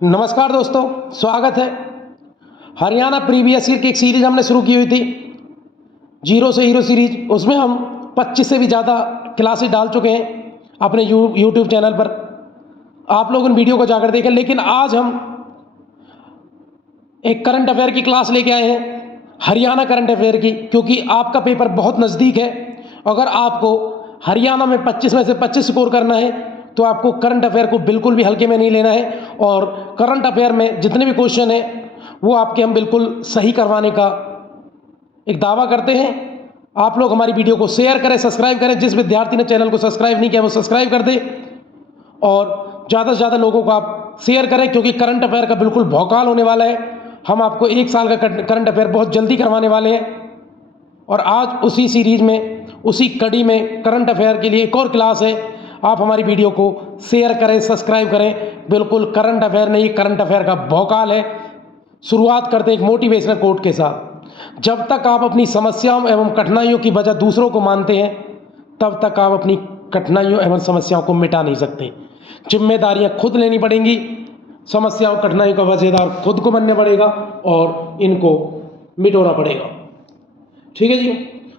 नमस्कार दोस्तों, स्वागत है। हरियाणा प्रीवियस ईयर की एक सीरीज़ हमने शुरू की हुई थी, जीरो से हीरो सीरीज। उसमें हम 25 से भी ज़्यादा क्लासेस डाल चुके हैं अपने यूट्यूब चैनल पर। आप लोग उन वीडियो को जाकर देखें। लेकिन आज हम एक करंट अफेयर की क्लास लेके आए हैं, हरियाणा करंट अफेयर की, क्योंकि आपका पेपर बहुत नज़दीक है। अगर आपको हरियाणा में 25 में से 25 स्कोर करना है तो आपको करंट अफेयर को बिल्कुल भी हल्के में नहीं लेना है। और करंट अफेयर में जितने भी क्वेश्चन हैं वो आपके हम बिल्कुल सही करवाने का एक दावा करते हैं। आप लोग हमारी वीडियो को शेयर करें, सब्सक्राइब करें। जिस विद्यार्थी ने चैनल को सब्सक्राइब नहीं किया वो सब्सक्राइब कर दे और ज़्यादा से ज़्यादा लोगों को आप शेयर करें, क्योंकि करंट अफेयर का बिल्कुल भौकाल होने वाला है। हम आपको 1 साल का करंट अफेयर बहुत जल्दी करवाने वाले हैं। और आज उसी सीरीज में, उसी कड़ी में करंट अफेयर के लिए एक और क्लास है। आप हमारी वीडियो को शेयर करें, सब्सक्राइब करें। बिल्कुल करंट अफेयर नहीं, करंट अफेयर का भौकाल है। शुरुआत करते हैं एक मोटिवेशनल कोट के साथ। जब तक आप अपनी समस्याओं एवं कठिनाइयों की वजह दूसरों को मानते हैं, तब तक आप अपनी कठिनाइयों एवं समस्याओं को मिटा नहीं सकते। जिम्मेदारियां खुद लेनी पड़ेंगी। समस्याओं कठिनाइयों का वजहदार खुद को बनना पड़ेगा और इनको मिटोना पड़ेगा। ठीक है जी,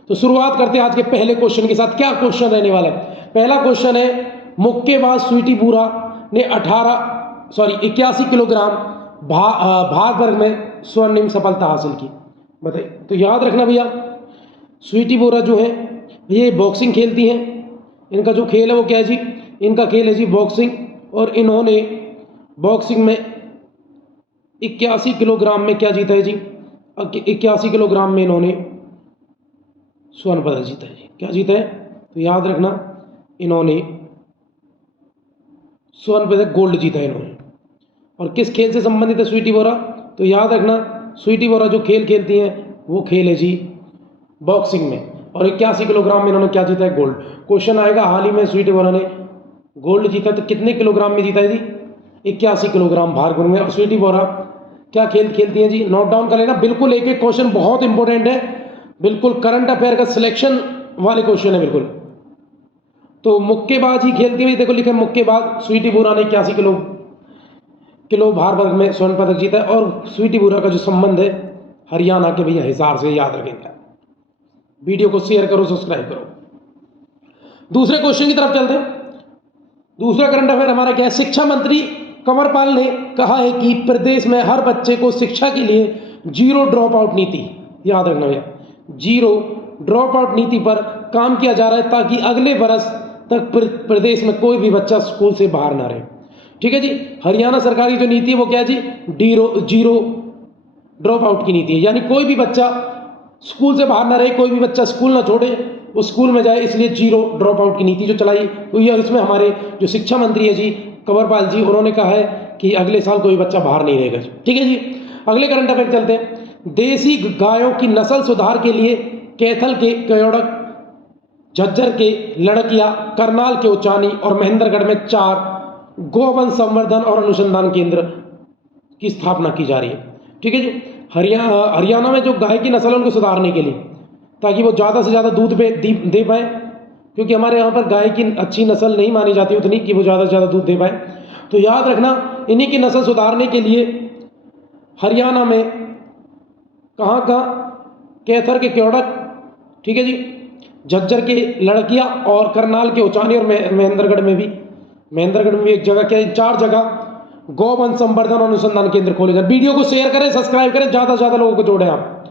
तो शुरुआत करते हैं आज के पहले क्वेश्चन के साथ। क्या क्वेश्चन रहने वाला है? पहला क्वेश्चन है, मुक्केबाज स्वीटी बुरा ने 81 किलोग्राम भार वर्ग में स्वर्णिम सफलता हासिल की। बताइए। तो याद रखना भैया, स्वीटी बोरा जो है ये बॉक्सिंग खेलती हैं। इनका जो खेल है वो क्या है जी? इनका खेल है जी बॉक्सिंग। और इन्होंने बॉक्सिंग में 81 किलोग्राम में क्या जीता है जी? 81 किलोग्राम में इन्होंने स्वर्ण पदक जीता है। क्या जीता है? तो याद रखना, इन्होंने स्वर्ण पदक गोल्ड जीता है इन्होंने। और किस खेल से संबंधित है स्वीटी बोरा? तो याद रखना, स्वीटी बोरा जो खेल खेलती हैं वो खेल है जी बॉक्सिंग में। और 81 किलोग्राम में इन्होंने क्या जीता है? गोल्ड। क्वेश्चन आएगा, हाल ही में स्वीटी बोरा ने गोल्ड जीता तो कितने किलोग्राम में जीता है जी? 81 किलोग्राम भार वर्ग में। और स्वीटी बोरा क्या खेल खेलती हैं जी? नोट डाउन कर लेना बिल्कुल। एक एक क्वेश्चन बहुत इंपॉर्टेंट है, बिल्कुल करंट अफेयर का सिलेक्शन वाले क्वेश्चन है बिल्कुल। तो मुक्केबाज ही खेलती हुई, देखो लिखा है मुक्केबाज स्वीटी बोरा ने 81 किलो भार वर्ग में स्वर्ण पदक जीता है। और स्वीटी बोरा का जो संबंध है हरियाणा के भैया हिसार से, याद रखेंगे। वीडियो को शेयर करो, सब्सक्राइब करो। दूसरे क्वेश्चन की तरफ चलते हैं। दूसरा करंट अफेयर हमारा क्या है? शिक्षा मंत्री कंवरपाल ने कहा है कि प्रदेश में हर बच्चे को शिक्षा के लिए जीरो ड्रॉप आउट नीति, याद रखना भैया, जीरो ड्रॉप आउट नीति पर काम किया जा रहा है, ताकि अगले वर्ष तक प्रदेश में कोई भी बच्चा स्कूल से बाहर ना रहे। ठीक है जी। हरियाणा सरकार की जो नीति है वो क्या है जी? जीरो ड्रॉप आउट की नीति है। यानी कोई भी बच्चा स्कूल से बाहर ना रहे, कोई भी बच्चा स्कूल ना छोड़े, वो स्कूल में जाए, इसलिए जीरो ड्रॉप आउट की नीति जो चलाई हुई है। और इसमें हमारे जो शिक्षा मंत्री है जी कंवरपाल जी, उन्होंने कहा है कि अगले साल कोई बच्चा बाहर नहीं रहेगा। ठीक है जी। अगले करंट अफेयर चलते हैं। देसी गायों की नस्ल सुधार के लिए कैथल के कयोड़क, झज्जर के लड़किया, करनाल के उचानी और महेंद्रगढ़ में 4 गोवंश संवर्धन और अनुसंधान केंद्र की स्थापना की जा रही है। ठीक है जी। हरियाणा में जो गाय की नस्ल है उनको सुधारने के लिए, ताकि वो ज़्यादा से ज़्यादा दूध दे पाए, क्योंकि हमारे यहाँ पर गाय की अच्छी नस्ल नहीं मानी जाती उतनी कि वो ज़्यादा से ज़्यादा दूध दे पाए। तो याद रखना, इन्हीं की नस्ल सुधारने के लिए हरियाणा में कहाँ कैथर के क्योड़क, ठीक है जी, झज्जर के लड़किया और करनाल के उचानी और महेंद्रगढ़ में भी एक जगह, क्या 4 जगह गौवंश संवर्धन और अनुसंधान केंद्र खोले जाए। वीडियो को शेयर करें, सब्सक्राइब करें, ज़्यादा से ज़्यादा लोगों को जोड़ें आप।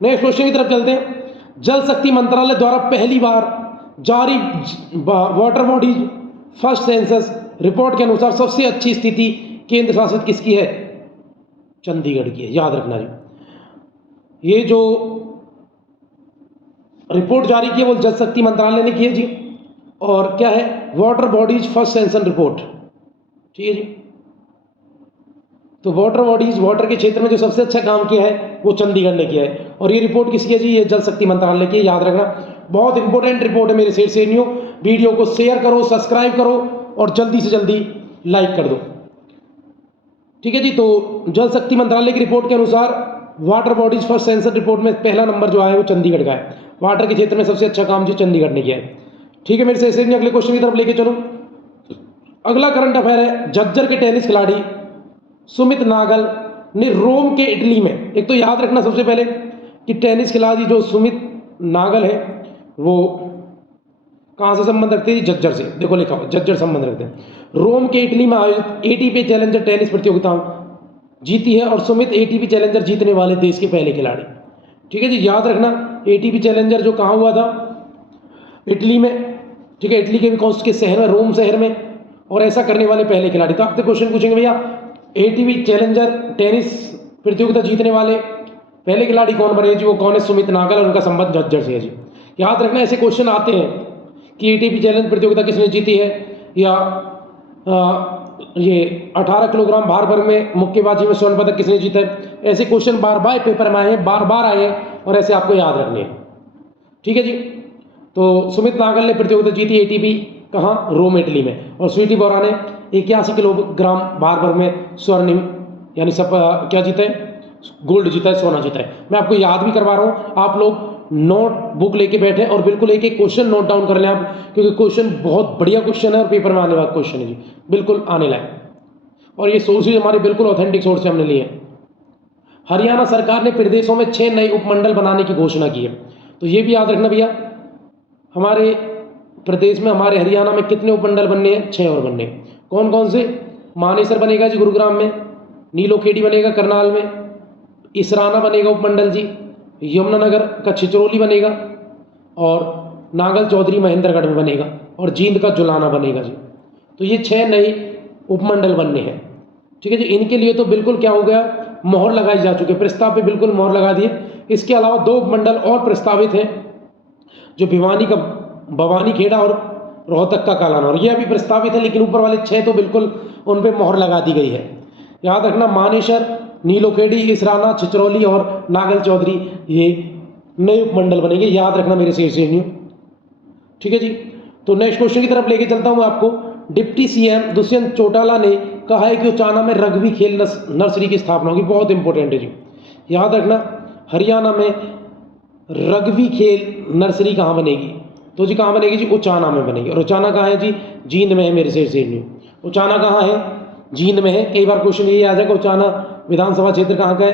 नेक्स्ट क्वेश्चन की तरफ चलते हैं। जल शक्ति मंत्रालय द्वारा पहली बार जारी water bodies first census report के अनुसार सबसे अच्छी स्थिति केंद्र शासित किसकी है? चंडीगढ़ की है। याद रखना जी, ये जो रिपोर्ट जारी की है वो जल शक्ति मंत्रालय ने की है जी। और क्या है? Water bodies first sanction report. ठीक है जी। तो वाटर बॉडीज, वाटर के क्षेत्र में जो सबसे अच्छा काम किया है वो चंडीगढ़ ने किया है। और ये रिपोर्ट किसकी है जी? ये जल शक्ति मंत्रालय की। याद रखना, बहुत इंपॉर्टेंट रिपोर्ट है मेरे सेठियों। वीडियो को शेयर करो, सब्सक्राइब करो और जल्दी से जल्दी लाइक कर दो। ठीक है जी। तो जल शक्ति मंत्रालय की रिपोर्ट के अनुसार water bodies first sensor report में पहला नंबर जो आया है वो चंडीगढ़ का है। वाटर के क्षेत्र में सबसे अच्छा काम जो चंडीगढ़ ने किया है। ठीक है, मेरे सेठियों, अगले क्वेश्चन की तरफ लेके चलो। अगला करंट अफेयर है, झज्जर के टेनिस खिलाड़ी सुमित नागल ने रोम के इटली में, एक तो याद रखना सबसे पहले कि टेनिस खिलाड़ी जो सुमित नागल है वो कहाँ से संबंध रखते हैं? जज्जर से। देखो लिखा हुआ जज्जर संबंध रखते हैं। रोम के इटली में आयोजित एटीपी चैलेंजर टेनिस प्रतियोगिता जीती है और सुमित एटीपी चैलेंजर जीतने वाले देश के पहले खिलाड़ी। ठीक है जी, याद रखना एटीपी चैलेंजर जो कहाँ हुआ था? इटली में। ठीक है, इटली के भी कौन के शहर में? रोम शहर में। और ऐसा करने वाले पहले खिलाड़ी। तो आपसे क्वेश्चन पूछेंगे भैया एटीपी चैलेंजर टेनिस प्रतियोगिता जीतने वाले पहले खिलाड़ी कौन बने जी? वो कौन है? सुमित नागल, और उनका संबंध जज्जर से है जी। याद रखना ऐसे क्वेश्चन आते हैं कि एटीपी चैलेंज प्रतियोगिता किसने जीती है, या ये 18 किलोग्राम भार वर्ग में मुक्केबाजी में स्वर्ण पदक किसने जीता है। ऐसे क्वेश्चन बार बार पेपर में आए हैं, बार बार आए हैं, और ऐसे आपको याद रखने हैं। ठीक है जी, तो सुमित नागल ने प्रतियोगिता जीती एटीपी कहाँ? रोम इटली में। और स्वीटी बोरा ने 81 किलोग्राम भार वर्ग में स्वर्ण यानी सब क्या जीता है? गोल्ड जीता है, सोना जीता है। मैं आपको याद भी करवा रहा हूँ, आप लोग नोट बुक लेके बैठे और बिल्कुल एक एक क्वेश्चन नोट डाउन कर लें आप, क्योंकि क्वेश्चन बहुत बढ़िया क्वेश्चन है और पेपर में आने वाला क्वेश्चन है जी, बिल्कुल आने लायक। और ये सोर्सेज हमारे बिल्कुल ऑथेंटिक सोर्स से हमने लिए हैं। हरियाणा सरकार ने प्रदेशों में 6 नए उपमंडल बनाने की घोषणा की है। तो ये भी याद रखना भैया, हमारे प्रदेश में, हमारे हरियाणा में कितने उपमंडल बनने हैं? 6 और बनने हैं। कौन कौन से? मानेसर बनेगा जी गुरुग्राम में, नीलोखेड़ी बनेगा करनाल में, इसराना बनेगा उपमंडल जी, यमुनानगर का छिचरौली बनेगा, और नागल चौधरी महेंद्रगढ़ में बनेगा, और जींद का जुलाना बनेगा जी। तो ये 6 नए उपमंडल बनने हैं। ठीक है जी, इनके लिए तो बिल्कुल क्या हो गया? मोहर लगाई जा चुकी है, प्रस्ताव पे बिल्कुल मोहर लगा दिए। इसके अलावा 2 उपमंडल और प्रस्तावित हैं, जो भिवानी का भवानी खेड़ा और रोहतक का कालाना, और ये अभी प्रस्तावित है, लेकिन ऊपर वाले 6 तो बिल्कुल उन पर मोहर लगा दी गई है। याद रखना मानेसर, नीलोखेड़ी, इसराना, छिचरौली और नागल चौधरी ये नए उपमंडल बनेंगे। याद रखना मेरे से न्यू। ठीक है जी, तो नेक्स्ट क्वेश्चन की तरफ लेके चलता हूं आपको। डिप्टी सीएम दुष्यंत चौटाला ने कहा है कि उचाना में रग्बी खेल नर्सरी की स्थापना होगी। बहुत इंपॉर्टेंट है जी, याद रखना हरियाणा में रग्बी खेल नर्सरी कहाँ बनेगी? तो जी कहाँ बनेगी जी? उचाना में बनेगी। और उचाना कहाँ है जी? जींद में है मेरे से न्यू। उचाना कहाँ है? जींद में है। कई बार क्वेश्चन ये आ जाएगा उचाना विधानसभा क्षेत्र कहाँ का है?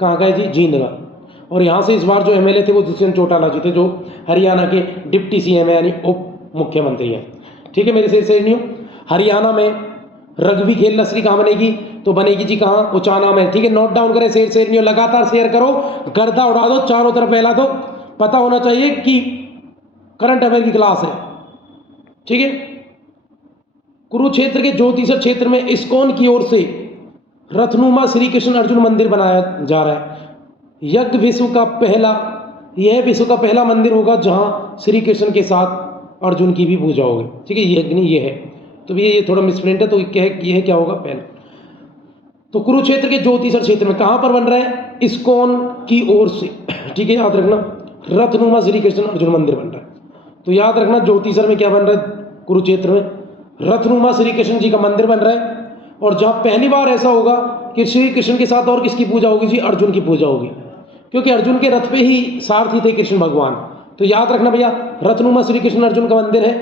कहाँ का है जी? जींद का। और यहाँ से इस बार जो एमएलए थे वो दुष्यंत चौटाला जी थे, जो हरियाणा के डिप्टी सीएम है, यानी उप मुख्यमंत्री हैं। ठीक है मेरे से न्यू। हरियाणा में रग्बी खेल नर्सरी कहाँ बनेगी? तो बनेगी जी कहाँ? उचाना में। ठीक है, नोट डाउन करें, शेयर न्यू लगातार शेयर करो, गर्दा उड़ा दो, चारों तरफ फैला दो। पता होना चाहिए कि करंट अफेयर की क्लास है। ठीक है, कुरुक्षेत्र के ज्योतिषर क्षेत्र में इस्कॉन की ओर से रथनुमा श्री कृष्ण अर्जुन मंदिर बनाया जा रहा है। यह विश्व का पहला मंदिर होगा जहां श्री कृष्ण के साथ अर्जुन की भी पूजा होगी। ठीक है, यज्ञ ये है, तो भैया ये थोड़ा मिसप्रिंट है, तो ये क्या होगा? पहला। तो कुरुक्षेत्र के ज्योतिषर क्षेत्र में कहां पर बन रहा है? इस्कॉन की ओर से। ठीक है, याद रखना रथनुमा श्री कृष्ण अर्जुन मंदिर बन रहा है। तो याद रखना ज्योतिषर में क्या बन रहा है? कुरुक्षेत्र में रथनुमा श्री कृष्ण जी का मंदिर बन रहा है। और जहां पहली बार ऐसा होगा कि श्री कृष्ण के साथ और किसकी पूजा होगी जी? अर्जुन की पूजा होगी, क्योंकि अर्जुन के रथ पे ही सारथी थे कृष्ण भगवान। तो याद रखना भैया रथनुमा श्री कृष्ण अर्जुन का मंदिर है,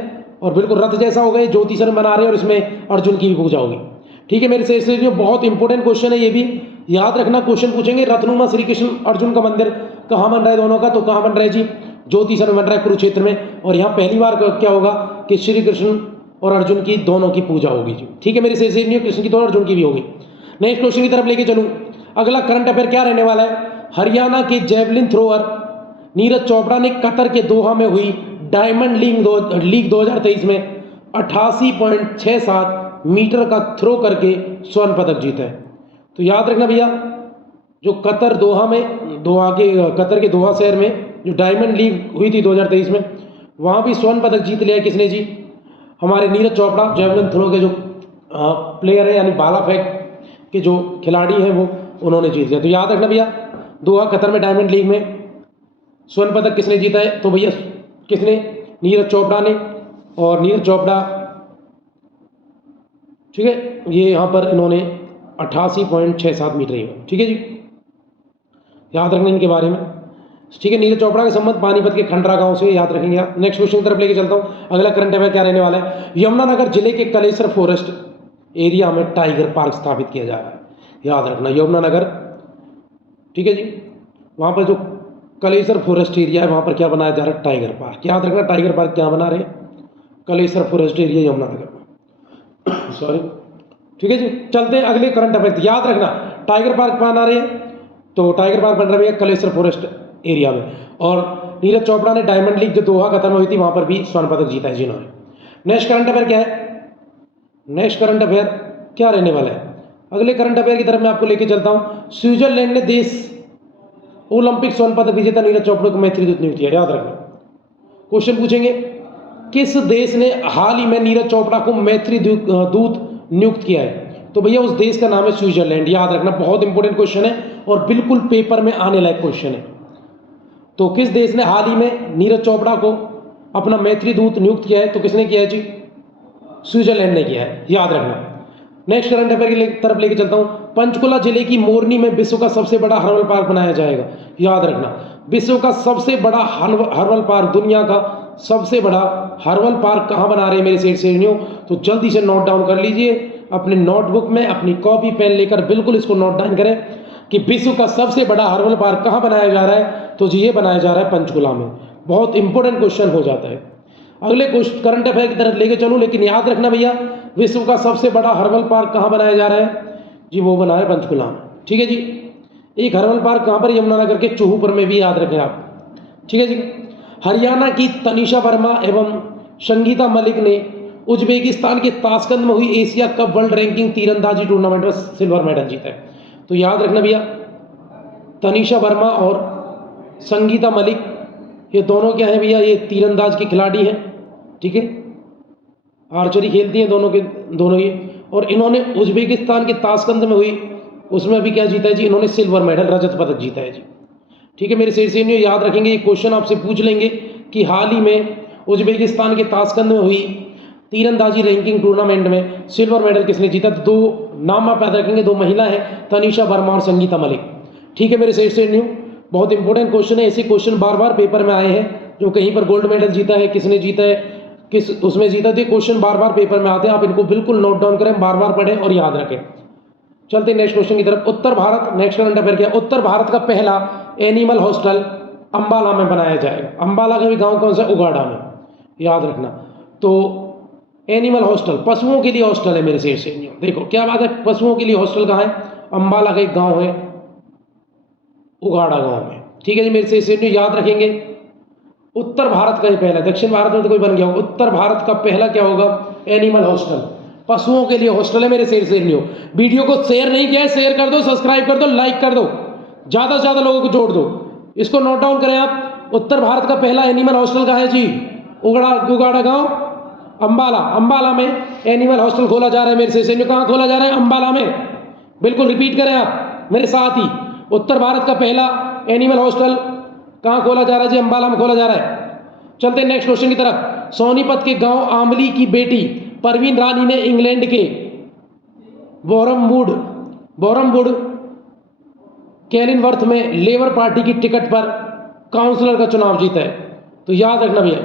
और बिल्कुल रथ जैसा होगा, ये ज्योतिषर में बना रहे हैं, और इसमें अर्जुन की भी पूजा होगी। ठीक है मेरे से बहुत इंपॉर्टेंट क्वेश्चन है ये भी, याद रखना। क्वेश्चन पूछेंगे रथनुमा श्री कृष्ण अर्जुन का मंदिर कहाँ बन रहा है दोनों का? तो कहाँ बन रहा है जी? ज्योतिषर में बन रहा है, कुरुक्षेत्र में। और यहाँ पहली बार क्या होगा कि श्री कृष्ण और अर्जुन की दोनों की पूजा होगी जी। ठीक है मेरे से कृष्ण की तो अर्जुन की भी होगी। नेक्स्ट क्वेश्चन की तरफ लेके चलूँ। अगला करंट अफेयर क्या रहने वाला है? हरियाणा के जेवलिन थ्रोअर नीरज चोपड़ा ने कतर के दोहा में हुई डायमंड लीग 2023 में 88.67 मीटर का थ्रो करके स्वर्ण पदक जीता है। तो याद रखना भैया, जो कतर के दोहा शहर में जो डायमंड लीग हुई थी 2023 में, वहाँ भी स्वर्ण पदक जीत लिया है किसने जी? हमारे नीरज चोपड़ा, जेवलिन थ्रो के जो प्लेयर है, यानी भाला फेंक के जो खिलाड़ी हैं, वो उन्होंने जीत लिया। तो याद रखना भैया, दोहा कतर में डायमंड लीग में स्वर्ण पदक किसने जीता है? तो भैया किसने? नीरज चोपड़ा ने। और नीरज चोपड़ा, ठीक है, ये यहाँ पर इन्होंने 88.67 मीटर ही। ठीक है जी, याद रखना इनके बारे में। ठीक है, नीरज चोपड़ा का संबंध पानीपत के खंडरा गांव से, याद रखेंगे आप। नेक्स्ट क्वेश्चन की तरफ लेके चलता हूँ। अगला करंट अफेयर क्या रहने वाला है? यमुनानगर जिले के कलेसर फॉरेस्ट एरिया में टाइगर पार्क स्थापित किया जा रहा है, याद रखना यमुनानगर, ठीक है जी। वहाँ पर जो कलेसर फॉरेस्ट एरिया है वहाँ पर क्या बनाया जा रहा है, टाइगर पार्क, याद रखना टाइगर पार्क क्या बना रहे हैं, कलेसर फॉरेस्ट एरिया यमुनानगर में सॉरी, ठीक है जी। चलते हैं अगले करंट अफेयर, याद रखना टाइगर पार्क बना रहे हैं, तो टाइगर पार्क बन रहा है कलेसर फॉरेस्ट एरिया में। और नीरज चोपड़ा ने डायमंड लीग जो दोहा खत्म हुई थी वहाँ पर भी स्वर्ण पदक जीता है जिन्होंने। नेक्स्ट करंट अफेयर क्या है, नेक्स्ट करंट अफेयर क्या रहने वाला है, अगले करंट अफेयर की तरफ मैं आपको लेके चलता हूँ। स्विट्जरलैंड ने देश ओलंपिक स्वर्ण पदक विजेता नीरज चोपड़ा को मैत्री दूत नियुक्त किया, याद रखना। क्वेश्चन पूछेंगे किस देश ने हाल ही में नीरज चोपड़ा को मैत्री दूत नियुक्त किया है, तो भैया उस देश का नाम है स्विट्जरलैंड, याद रखना बहुत इंपॉर्टेंट क्वेश्चन है और बिल्कुल पेपर में आने लायक क्वेश्चन है। तो किस देश ने हाल ही में नीरज चोपड़ा को अपना मैत्री दूत नियुक्त किया है, तो किसने किया है जी, स्विट्जरलैंड ने किया है, याद रखना। नेक्स्ट करंट अफेयर की तरफ लेके चलता हूं। पंचकुला जिले की मोरनी में विश्व का सबसे बड़ा हर्बल पार्क बनाया जाएगा, याद रखना विश्व का सबसे बड़ा हर्बल पार्क, दुनिया का सबसे बड़ा हर्बल पार्क कहां बना रहे हैं मेरे सेठ श्रेणियों, तो जल्दी से नोट डाउन कर लीजिए अपने नोटबुक में, अपनी कॉपी पेन लेकर बिल्कुल इसको नोट डाउन करें कि विश्व का सबसे बड़ा हर्बल पार्क कहां बनाया जा रहा है, तो ये बनाया जा रहा है पंचकुला में। बहुत इंपॉर्टेंट क्वेश्चन हो जाता है। अगले करंट अफेयर की तरफ लेके चलूं, लेकिन याद रखना भैया विश्व का सबसे बड़ा हर्बल पार्क कहां बनाया जा रहा है जी, वो बना है पंचकुला में, ठीक है जी। एक हर्बल पार्क कहां पर, यमुनानगर के चूहूपुर में भी, याद रखें आप, ठीक है जी। हरियाणा की तनिषा वर्मा एवं संगीता मलिक ने उज्बेकिस्तान के ताशकंद में हुई एशिया कप वर्ल्ड रैंकिंग तीरंदाजी टूर्नामेंट में सिल्वर मेडल जीता है, तो याद रखना भैया तनिषा वर्मा और संगीता मलिक ये दोनों क्या है भैया, ये तीरंदाज के खिलाड़ी हैं, ठीक है, आर्चरी खेलती हैं दोनों ही। और इन्होंने उज्बेकिस्तान के ताशकंद में हुई उसमें अभी क्या जीता है जी, इन्होंने सिल्वर मेडल रजत पदक जीता है जी, ठीक है। मेरे सेठ याद रखेंगे, ये क्वेश्चन आपसे पूछ लेंगे कि हाल ही में उज्बेकिस्तान के ताशकंद में हुई तीरंदाजी रैंकिंग टूर्नामेंट में सिल्वर मेडल किसने जीता, तो दो नाम आप याद रखेंगे, दो महिला है तनिषा वर्मा और संगीता मलिक, ठीक है। मेरे सेठ बहुत इंपॉर्टेंट क्वेश्चन है, ऐसे क्वेश्चन बार बार पेपर में आए हैं, जो कहीं पर गोल्ड मेडल जीता है, किसने जीता है, किस उसमें जीता, तो क्वेश्चन बार बार पेपर में आते हैं, आप इनको बिल्कुल नोट डाउन करें, बार बार पढ़ें और याद रखें। चलते हैं नेक्स्ट क्वेश्चन की तरफ। उत्तर भारत, नेक्स्ट करंट अफेयर क्या, उत्तर भारत का पहला एनिमल हॉस्टल अंबाला में बनाया जाएगा। अंबाला का भी गांव कौन सा, उगाड़ा में, याद रखना। तो एनिमल हॉस्टल पशुओं के लिए हॉस्टल है मेरे से, देखो क्या बात है, पशुओं के लिए हॉस्टल कहाँ है, अंबाला का एक गाँव है उगाड़ा गाँव में, ठीक है जी। मेरे से याद रखेंगे उत्तर भारत का ही पहला, दक्षिण भारत में तो कोई बन गया होगा, उत्तर भारत का पहला क्या होगा, एनिमल हॉस्टल, पशुओं के लिए हॉस्टल है मेरे शेर वीडियो को शेयर नहीं किया है, शेयर कर दो, सब्सक्राइब कर दो, लाइक कर दो, ज़्यादा से ज़्यादा लोगों को जोड़ दो, इसको नोट डाउन करें आप। उत्तर भारत का पहला एनिमल हॉस्टल कहाँ है जी, उगाड़ा गाँव अंबाला, अंबाला में एनिमल हॉस्टल खोला जा रहा है मेरे से, कहाँ खोला जा रहा है, अंबाला में, बिल्कुल रिपीट करें आप मेरे साथ ही, उत्तर भारत का पहला एनिमल हॉस्टल कहाँ खोला जा रहा है जी, अंबाला में खोला जा रहा है। चलते हैं नेक्स्ट क्वेश्चन की तरफ। सोनीपत के गांव आंवली की बेटी परवीन रानी ने इंग्लैंड के बोरमवुड कैलिनवर्थ में लेबर पार्टी की टिकट पर काउंसलर का चुनाव जीता है, तो याद रखना भैया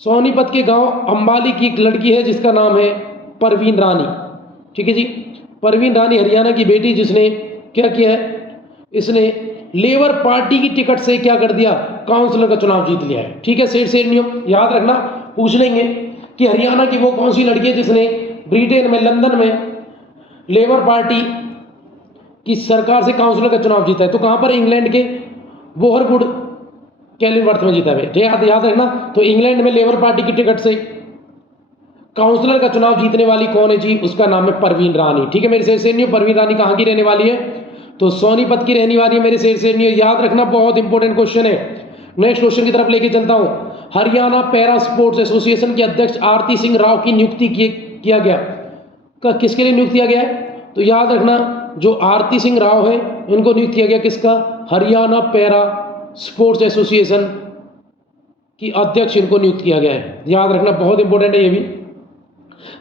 सोनीपत के गांव अंबाली की एक लड़की है जिसका नाम है परवीन रानी, ठीक है जी। परवीन रानी हरियाणा की बेटी जिसने क्या किया है, इसने लेबर पार्टी की टिकट से क्या कर दिया, काउंसलर का चुनाव जीत लिया है, ठीक है। शेर नियम याद रखना, पूछ लेंगे कि हरियाणा की वो कौन सी लड़की है जिसने ब्रिटेन में लंदन में लेबर पार्टी की सरकार से काउंसलर का चुनाव जीता है, तो कहां पर, इंग्लैंड के बोरमवुड कैलिनवर्थ में जीता है, याद रखना। तो इंग्लैंड में लेबर पार्टी की टिकट से काउंसलर का चुनाव जीतने वाली कौन है जी, उसका नाम है परवीन रानी, ठीक है। मेरे शेर परवीन रानी कहाँ की रहने वाली है, तो सोनीपत की रहने वाली है मेरे शेर याद रखना, बहुत इंपॉर्टेंट क्वेश्चन है। नेक्स्ट क्वेश्चन की तरफ लेके चलता हूं। हरियाणा पैरा स्पोर्ट्स एसोसिएशन के अध्यक्ष आरती सिंह राव की नियुक्ति किया गया, किसके लिए नियुक्त किया गया है, तो याद रखना जो आरती सिंह राव है इनको नियुक्त किया गया किसका, हरियाणा पैरा स्पोर्ट्स एसोसिएशन की अध्यक्ष इनको नियुक्त किया गया है, याद रखना बहुत इंपॉर्टेंट है ये भी।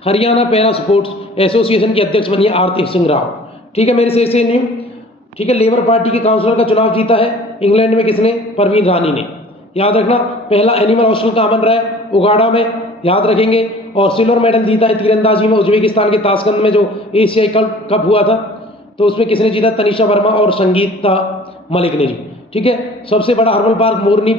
हरियाणा पैरा स्पोर्ट्स एसोसिएशन की अध्यक्ष बनी है आरती सिंह राव, ठीक है। मेरे से न्यू, ठीक है। लेबर पार्टी के काउंसलर का चुनाव जीता है इंग्लैंड में किसने, परवीन रानी ने, याद रखना। पहला एनिमल हॉस्टल कहाँ बन रहा है, उगाड़ा में, याद रखेंगे। और सिल्वर मेडल जीता है तीरंदाजी में उज्बेकिस्तान के ताशकंद में जो एशियाई कप हुआ था, तो उसमें किसने जीता? तनिषा वर्मा और संगीता मलिक ने जी। ठीक है, सबसे बड़ा हर्बल पार्क मोरनी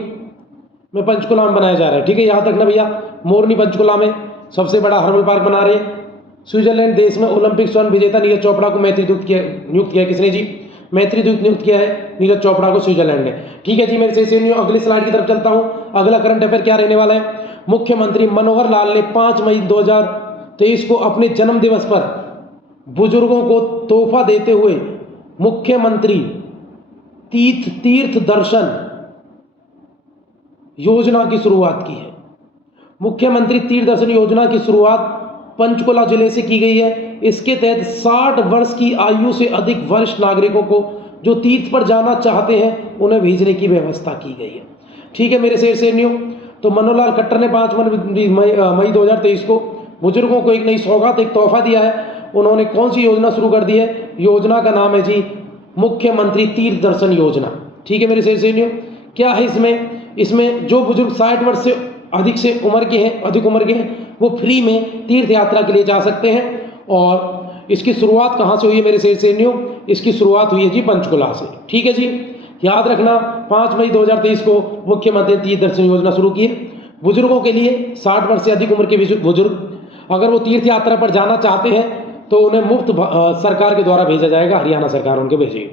में पंचकुला में बनाया जा रहा है। ठीक है, याद रखना भैया, मोरनी पंचकुला में सबसे बड़ा हर्बल पार्क बना रहे हैं। स्विट्जरलैंड देश में ओलंपिक स्वर्ण विजेता नीरज चोपड़ा को मैत्री दूत नियुक्त किया है। किसने जी? मैत्री दूत नियुक्त किया है नीरज चोपड़ा को स्विट्जरलैंड ने। ठीक है जी, मेरे से अगली स्लाइड की तरफ चलता हूं। अगला करंट अफेयर क्या रहने वाला है? मुख्यमंत्री मनोहर लाल ने 5 मई 2023 को अपने जन्म दिवस पर बुजुर्गों को तोहफा देते हुए मुख्यमंत्री तीर्थ दर्शन योजना की शुरुआत की है। मुख्यमंत्री तीर्थ दर्शन योजना की शुरुआत पंचकुला जिले से की गई है। इसके तहत 60 वर्ष की आयु से अधिक वरिष्ठ नागरिकों को जो तीर्थ पर जाना चाहते हैं उन्हें भेजने की व्यवस्था की गई है। ठीक है मेरे शेर सैनियों, तो मनोहर लाल खट्टर ने 5 मई 2023 को बुजुर्गों को एक नई सौगात, एक तोहफा दिया है। उन्होंने कौन सी योजना शुरू कर दी है? योजना का नाम है जी मुख्यमंत्री तीर्थ दर्शन योजना। ठीक है मेरे शेर सैनियों, क्या है इसमें जो बुजुर्ग 60 वर्ष से अधिक उम्र के हैं वो फ्री में तीर्थ यात्रा के लिए जा सकते हैं। और इसकी शुरुआत कहाँ से हुई है मेरे शेर सैनियों? इसकी शुरुआत हुई है जी पंचकुला से। ठीक है जी, याद रखना 5 मई 2023 को मुख्यमंत्री तीर्थ दर्शन योजना शुरू की है। बुजुर्गों के लिए 60 वर्ष से अधिक उम्र के बुजुर्ग अगर वो तीर्थ यात्रा पर जाना चाहते हैं तो उन्हें मुफ्त सरकार के द्वारा भेजा जाएगा, हरियाणा सरकार उनको भेजेगी।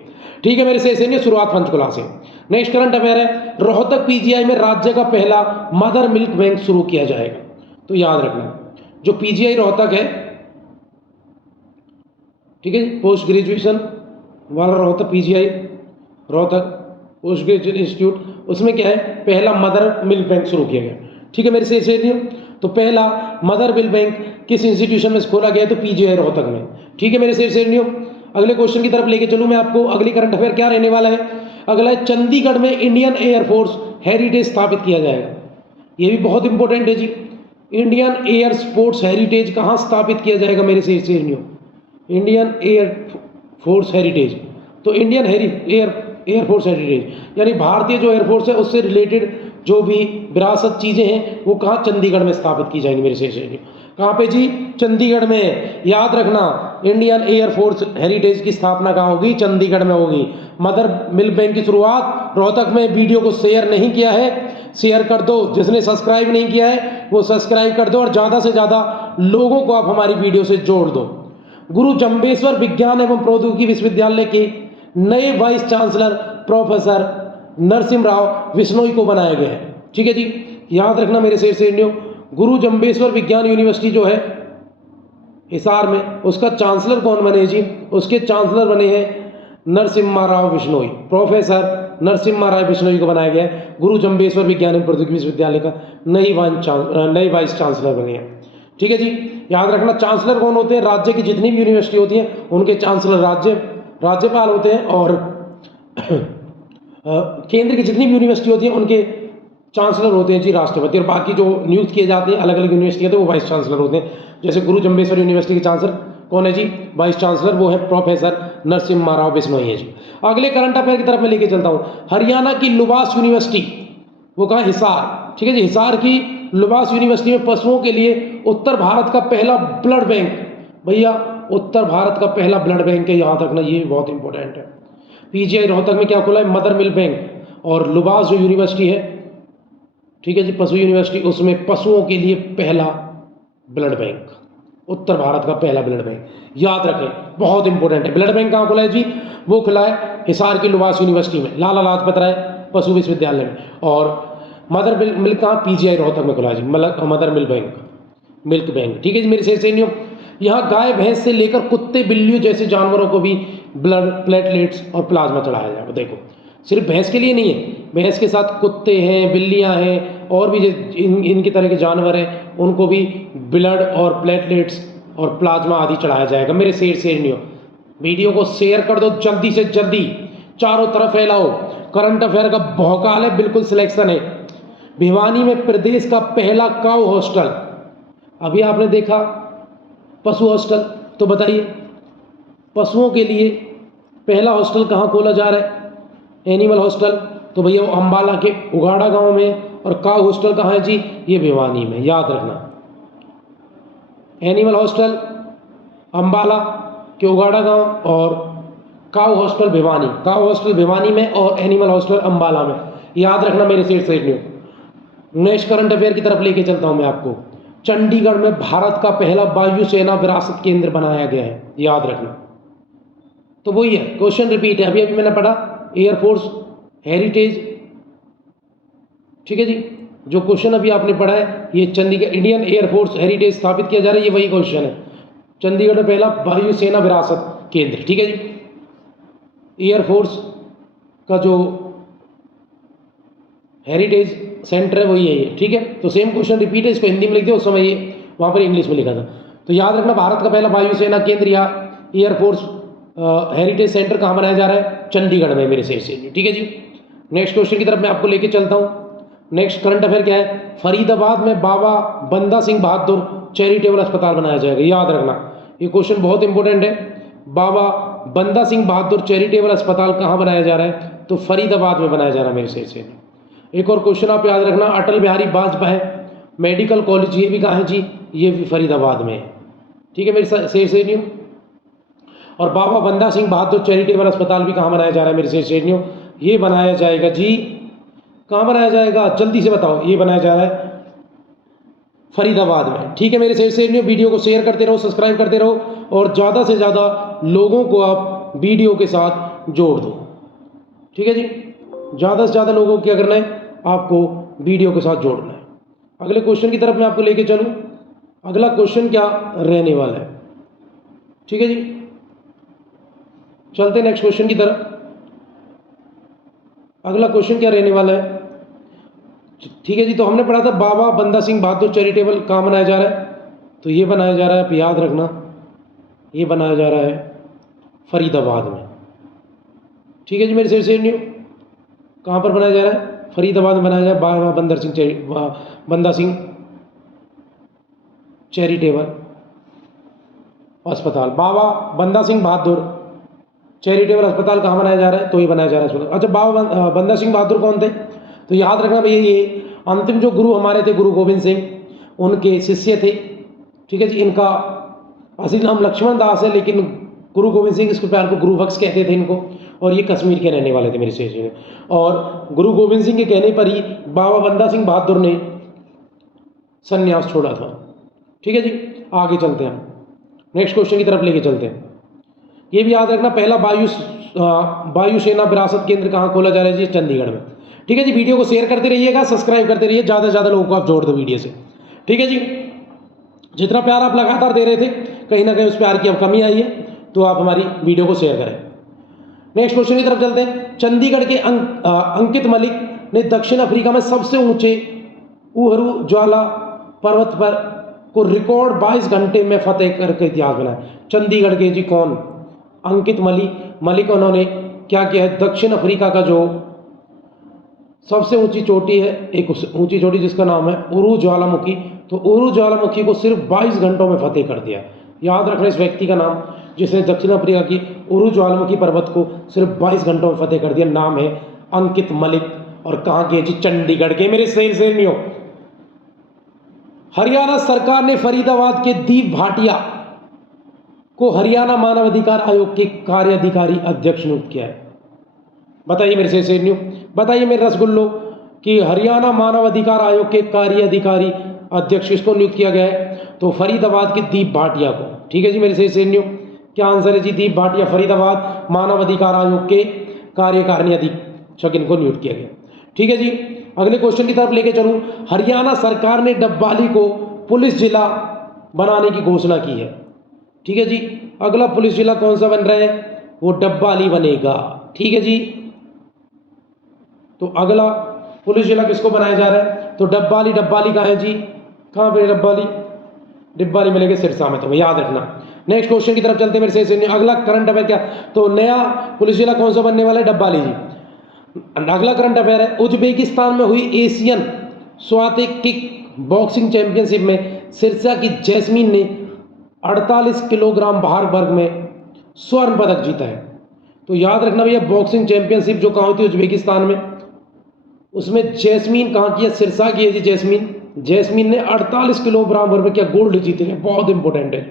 ठीक है मेरे शेर सैनियों, शुरुआत पंचकुला से। नेक्स्ट करंट अफेयर है, रोहतक पीजीआई में राज्य का पहला मदर मिल्क बैंक शुरू किया जाएगा। तो याद रखना जो पीजीआई रोहतक है, ठीक है, पोस्ट ग्रेजुएशन वाला Rohtak PGI Rohtak post graduation institute, उसमें क्या है? पहला मदर मिल्क बैंक शुरू किया गया। ठीक है मेरे शेर सैनियों, तो पहला मदर मिल्क बैंक किस इंस्टीट्यूशन में खोला गया है? तो पीजीआई रोहतक में। ठीक है मेरे शेर सैनियों, अगले क्वेश्चन की तरफ लेके चलूं मैं आपको। अगली करंट अफेयर क्या रहने वाला है? अगला है, चंडीगढ़ में इंडियन एयरफोर्स हेरिटेज स्थापित किया जाएगा। ये भी बहुत इंपॉर्टेंट है जी। इंडियन एयर स्पोर्ट्स हेरिटेज कहाँ स्थापित किया जाएगा मेरे शेर सैनियों? इंडियन एयर फोर्स हेरिटेज, तो इंडियन एयरफोर्स हेरिटेज यानी भारतीय जो एयरफोर्स है उससे रिलेटेड जो भी विरासत चीज़ें हैं वो कहाँ? चंडीगढ़ में स्थापित की जाएंगी मेरे शेर सैनियों। कहाँ पे जी? चंडीगढ़ में। याद रखना इंडियन एयरफोर्स हेरिटेज की स्थापना कहाँ होगी? चंडीगढ़ में होगी। मदर मिल्क बैंक की शुरुआत रोहतक में। वीडियो को शेयर नहीं किया है, शेयर कर दो। जिसने सब्सक्राइब नहीं किया है वो सब्सक्राइब कर दो और ज़्यादा से ज़्यादा लोगों को आप हमारी वीडियो से जोड़ दो। गुरु जम्बेश्वर विज्ञान एवं प्रौद्योगिकी विश्वविद्यालय के नए vice chancellor professor Narasimha Rao Bishnoi को बनाया गया है। ठीक है जी, याद रखना मेरे शेर सैनियों, गुरु जम्बेश्वर विज्ञान यूनिवर्सिटी जो है हिसार में, उसका चांसलर कौन बने जी? उसके चांसलर बने हैं नरसिम्हा राव बिश्नोई। प्रोफेसर नरसिम्हा राव बिश्नोई को बनाया गया है। गुरु जम्बेश्वर विज्ञान एवं प्रौद्योगिकी विश्वविद्यालय का नए वाइस चांसलर बने हैं। ठीक है जी, याद रखना चांसलर कौन होते हैं? राज्य की जितनी भी यूनिवर्सिटी होती हैं उनके चांसलर राज्यपाल होते हैं, और केंद्र की जितनी भी यूनिवर्सिटी होती है उनके चांसलर होते हैं जी राष्ट्रपति। और बाकी जो नियुक्त किए जाते हैं अलग अलग यूनिवर्सिटी के, तो वो वाइस चांसलर होते हैं। जैसे गुरु जम्बेश्वर यूनिवर्सिटी के चांसलर कौन है जी? वाइस चांसलर वो है प्रोफेसर नरसिम्हा राव बिश्नोई है जी। अगले करंट अफेयर की तरफ मैं लेके चलता हूँ। हरियाणा की लुबास यूनिवर्सिटी, वो कहाँ? हिसार। ठीक है जी, हिसार की लुबास यूनिवर्सिटी में पशुओं के लिए उत्तर भारत का पहला ब्लड बैंक, भैया उत्तर भारत का पहला ब्लड बैंक है, याद रखना, ये बहुत इंपॉर्टेंट है। पीजीआई रोहतक में क्या खुला है? Mother milk bank. और लुबास जो यूनिवर्सिटी है, ठीक है जी, पशु यूनिवर्सिटी, उसमें पशुओं के लिए पहला ब्लड बैंक, उत्तर भारत का पहला ब्लड बैंक, याद रखें, बहुत इंपॉर्टेंट है। ब्लड बैंक कहाँ खुला है जी? वो खुला है हिसार की लुबास यूनिवर्सिटी में, लाला लाजपत राय पशु विश्वविद्यालय में। और मदर मिल्क कहाँ? पीजीआई रोहतक में खुला है जी, मदर मिल्क बैंक। ठीक है जी मेरे शेर सैनियों, यहाँ गाय भैंस से लेकर कुत्ते बिल्लियों जैसे जानवरों को भी ब्लड, प्लेटलेट्स और प्लाज्मा चढ़ाया जाएगा। देखो सिर्फ भैंस के लिए नहीं है, भैंस के साथ कुत्ते हैं, बिल्लियाँ हैं, और भी इनकी तरह के जानवर हैं, उनको भी ब्लड और प्लेटलेट्स और प्लाज्मा आदि चढ़ाया जाएगा मेरे शेर सैनियों। वीडियो को शेयर कर दो जल्दी से जल्दी, चारों तरफ फैलाओ। करंट अफेयर का भौकाल है, बिल्कुल सिलेक्शन है। भिवानी में प्रदेश का पहला काऊ हॉस्टल, अभी आपने देखा पशु हॉस्टल, तो बताइए पशुओं के लिए पहला हॉस्टल कहाँ खोला जा रहा है? एनिमल हॉस्टल, तो भैया वो अम्बाला के उगाड़ा गांव में। और काऊ हॉस्टल कहाँ है जी? ये भिवानी में, याद रखना। एनिमल हॉस्टल अम्बाला के उगाड़ा गांव और cow hostel Bhiwani, cow hostel Bhiwani में और एनिमल हॉस्टल अम्बाला में। याद रखना मेरे से न्यू। नेक्स्ट करंट अफेयर की तरफ लेके चलता हूं मैं आपको। चंडीगढ़ में भारत का पहला वायुसेना विरासत केंद्र बनाया गया है, याद रखना। तो वही है, क्वेश्चन रिपीट है, अभी अभी मैंने पढ़ा एयरफोर्स हेरिटेज, ठीक है जी। जो क्वेश्चन अभी आपने पढ़ा है ये चंडीगढ़ इंडियन एयरफोर्स हेरिटेज स्थापित किया जा रहा है, ये वही क्वेश्चन है। चंडीगढ़ में पहला वायुसेना विरासत केंद्र, ठीक है जी। एयरफोर्स का जो हेरिटेज सेंटर है वही है ये, ठीक है। तो सेम क्वेश्चन रिपीट है, इसको हिंदी में लिख दिया, उस समय ये वहाँ पर इंग्लिश में लिखा था। तो याद रखना भारत का पहला वायुसेना केंद्र या एयरफोर्स हेरिटेज सेंटर कहाँ बनाया जा रहा है? चंडीगढ़ में मेरे से, ठीक है जी। नेक्स्ट क्वेश्चन की तरफ मैं आपको लेके चलता हूँ। नेक्स्ट करंट अफेयर क्या है? फरीदाबाद में बाबा बंदा सिंह बहादुर चैरिटेबल अस्पताल बनाया जाएगा, याद रखना। ये क्वेश्चन बहुत इंपॉर्टेंट है। बाबा बंदा सिंह बहादुर चैरिटेबल अस्पताल कहाँ बनाया जा रहा है? तो फरीदाबाद में बनाया जा रहा है मेरे से। एक और क्वेश्चन आप याद रखना, अटल बिहारी वाजपेयी मेडिकल कॉलेज, ये भी कहाँ है जी? ये भी फरीदाबाद में है, ठीक है मेरे से न्यू। और बाबा बंदा सिंह बहादुर चैरिटेबल अस्पताल भी कहाँ बनाया जा रहा है मेरे से न्यू? ये बनाया जाएगा जी, कहाँ बनाया जाएगा? जल्दी से बताओ। ये बनाया जा रहा है फरीदाबाद में, ठीक है मेरे से न्यू। वीडियो को शेयर करते रहो, सब्सक्राइब करते रहो और ज़्यादा से ज़्यादा लोगों को आप वीडियो के साथ जोड़ दो, ठीक है जी। ज़्यादा से ज़्यादा लोगों को क्या करना है? आपको वीडियो के साथ जोड़ना है। अगले क्वेश्चन की तरफ मैं आपको लेके चलूँ। अगला क्वेश्चन क्या रहने वाला है, ठीक है जी। चलते नेक्स्ट क्वेश्चन की तरफ। अगला क्वेश्चन क्या रहने वाला है, ठीक है जी। तो हमने पढ़ा था बाबा बंदा सिंह बहादुर चैरिटेबल कहाँ बनाया जा रहा है? तो ये बनाया जा रहा है, आप याद रखना, ये बनाया जा रहा है फरीदाबाद में, ठीक है जी मेरे से न्यू। कहाँ पर बनाया जा रहा है? फरीदाबाद में बनाया जा रहा है बाबा बंदा सिंह चैरिटेबल अस्पताल। बाबा बंदा सिंह बहादुर चैरिटेबल अस्पताल कहाँ बनाया जा रहा है? तो ये बनाया जा रहा है अस्पताल। अच्छा, बाबा बंदा सिंह बहादुर कौन थे? तो याद रखना भैया, ये अंतिम जो गुरु हमारे थे, गुरु गोविंद सिंह, उनके शिष्य थे, ठीक है जी। इनका असली नाम लक्ष्मण दास है, लेकिन गुरु गोविंद सिंह इसको प्यार को गुरु बख्श कहते थे इनको। और ये कश्मीर के रहने वाले थे मेरे से। और गुरु गोविंद सिंह के कहने पर ही बाबा बंदा सिंह बहादुर ने संन्यास छोड़ा था, ठीक है जी। आगे चलते हैं, नेक्स्ट क्वेश्चन की तरफ लेके चलते हैं। ये भी याद रखना, पहला वायुसेना विरासत केंद्र कहाँ खोला जा रहा है जी? चंडीगढ़ में, ठीक है जी। वीडियो को शेयर करते रहिएगा, सब्सक्राइब करते रहिए, ज़्यादा से ज़्यादा लोगों को आप जोड़ दो वीडियो से, ठीक है जी। जितना प्यार आप लगातार दे रहे थे, कहीं ना कहीं उस प्यार की अब कमी आई है, तो आप हमारी वीडियो को शेयर करें। नेक्स्ट क्वेश्चन की तरफ चलते हैं। चंडीगढ़ के अंकित मलिक ने दक्षिण अफ्रीका में सबसे ऊंचे उहरू ज्वाला पर्वत पर को रिकॉर्ड 22 घंटे में फतेह करके इतिहास बनाया। चंडीगढ़ के जी कौन? अंकित मलिक उन्होंने क्या किया है? दक्षिण अफ्रीका का जो सबसे ऊंची चोटी है, एक ऊंची चोटी जिसका नाम है उरू ज्वालामुखी, तो उरू ज्वालामुखी को सिर्फ 22 घंटों में फतेह कर दिया। याद रखना इस व्यक्ति का नाम, जिसने दक्षिण अफ्रीका की उरू ज्वालामुखी पर्वत को सिर्फ 22 घंटों में फतेह कर दिया। नाम है अंकित मलिक। और कहाँ के जी? चंडीगढ़ के मेरे से नहीं हो। हरियाणा सरकार ने फरीदाबाद के दीप भाटिया को हरियाणा मानव अधिकार आयोग के कार्याधिकारी अध्यक्ष नियुक्त किया है। बताइए मेरे से न्यू, बताइए मेरे रसगुल्लो कि हरियाणा मानव अधिकार आयोग के कार्यधिकारी अध्यक्ष किसको नियुक्त किया गया है? तो फरीदाबाद के दीप भाटिया को, ठीक है जी मेरे से न्यू। क्या आंसर है जी? दीप भाटिया, फरीदाबाद मानव अधिकार आयोग के कार्यकारिणी अधीक्षक इनको नियुक्त किया गया, ठीक है जी। अगले क्वेश्चन की तरफ लेके चलूं। हरियाणा सरकार ने डब्बाली को पुलिस जिला बनाने की घोषणा की है, ठीक है जी। अगला पुलिस जिला कौन सा बन रहा है? वो डब्बाली बनेगा, ठीक है जी। तो अगला पुलिस जिला किसको बनाया जा रहा है? तो डब्बाली। डब्बाली कहाँ है जी? कहाँ पे डब्बाली? डिब्बाली मिलेगा सिरसा में, तो याद रखना। नेक्स्ट क्वेश्चन की तरफ चलते हैं मेरे से। अगला करंट अफेयर क्या? तो नया पुलिस जिला कौन सा बनने वाला है? डब्बाली जी। अगला करंट अफेयर है, उज्बेकिस्तान में हुई Asian Swati kick boxing championship में सिरसा की जैस्मीन ने 48 किलोग्राम भार वर्ग में स्वर्ण पदक जीता है। तो याद रखना भैया, बॉक्सिंग चैंपियनशिप जो कहाँ होती है? उज्बेकिस्तान में। उसमें जैस्मीन कहाँ की है? सिरसा की है जी जैस्मीन, जैस्मीन ने 48 किलोग्राम वर्ग में क्या गोल्ड जीते हैं, बहुत इंपॉर्टेंट है।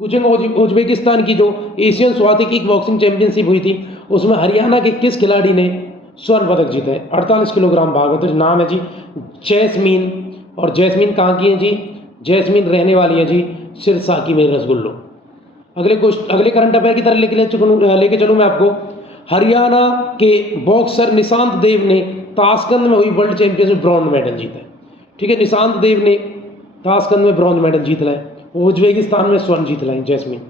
पूछेंगे उज्बेकिस्तान की जो एशियन स्वाति की बॉक्सिंग चैंपियनशिप हुई थी उसमें हरियाणा के किस खिलाड़ी ने स्वर्ण पदक जीता है, 48 किलोग्राम भाग में। तो नाम है जी जैस्मीन। और जैस्मीन कहाँ की है जी, जैस्मीन रहने वाली है जी सिरसा की, मेरे रसगुल्लो। अगले करंट अफेयर की तरफ लेके चलूँ मैं आपको। हरियाणा के बॉक्सर निशांत देव ने ताशकंद में हुई वर्ल्ड चैंपियनशिप ब्रॉन्ज मेडल जीता है। ठीक है, निशांत देव ने ताशकंद में ब्रॉन्ज मेडल जीत लाए, उज्बेकिस्तान में स्वर्ण जीत लाई जैस्मीन।